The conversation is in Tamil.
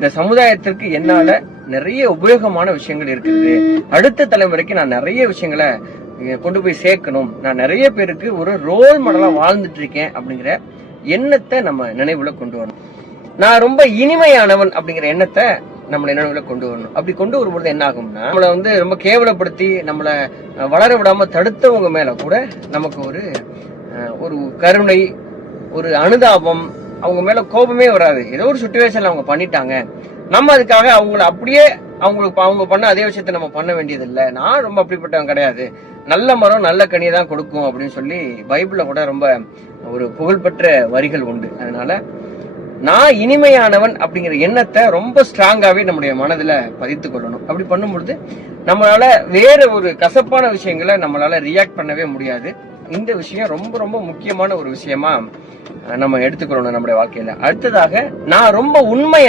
இந்த சமுதாயத்திற்கு என்னால நிறைய உபயோகமான விஷயங்கள் இருக்குது. அடுத்த தலைமுறைக்கு நான் நிறைய விஷயங்களை கொண்டு போய் சேர்க்கணும். நான் நிறைய பேருக்கு ஒரு ரோல் மாடலா வாழ்ந்துட்டு இருக்கேன் அப்படிங்கிற எண்ணத்தை நம்ம நினைவுல கொண்டு வரணும். நான் ரொம்ப இனிமையானவன் அப்படிங்கிற எண்ணத்தை நம்ம நினைவுல கொண்டு வரணும். அப்படி கொண்டு வரும்போது என்ன ஆகும்னா, நம்மள ரொம்ப கேவலப்படுத்தி நம்மள வளர விடாம தடுத்தவங்க மேல கூட நமக்கு ஒரு கருணை, ஒரு அனுதாபம், அவங்க மேல கோபமே வராது. ஏதோ ஒரு சிச்சுவேஷன்ல அவங்க பண்ணிட்டாங்க, நம்ம அதுக்காக அவங்கள அப்படியே அவங்க பண்ண அதே விஷயத்த நம்ம பண்ண வேண்டியது இல்லை. நான் ரொம்ப அப்படிப்பட்டவன் கிடையாது, நல்ல மரம் நல்ல கனியை தான் கொடுக்கும் அப்படின்னு சொல்லி பைபிள்ல கூட ரொம்ப ஒரு புகழ்பெற்ற வரிகள் உண்டு. அதனால நான் இனிமையானவன் அப்படிங்கிற எண்ணத்தை ரொம்ப ஸ்ட்ராங்காவே நம்முடைய மனதுல பதித்து கொள்ளணும். அப்படி பண்ணும்பொழுது நம்மளால வேற ஒரு கசப்பான விஷயங்களை நம்மளால ரியாக்ட் பண்ணவே முடியாது. இந்த விஷயம் ரொம்ப ரொம்ப முக்கியமான ஒரு விஷயமா நம்ம எடுத்துக்கொள்ளணும் நம்முடைய வாழ்க்கையில. அடுத்ததாக, நான் ரொம்ப உண்மை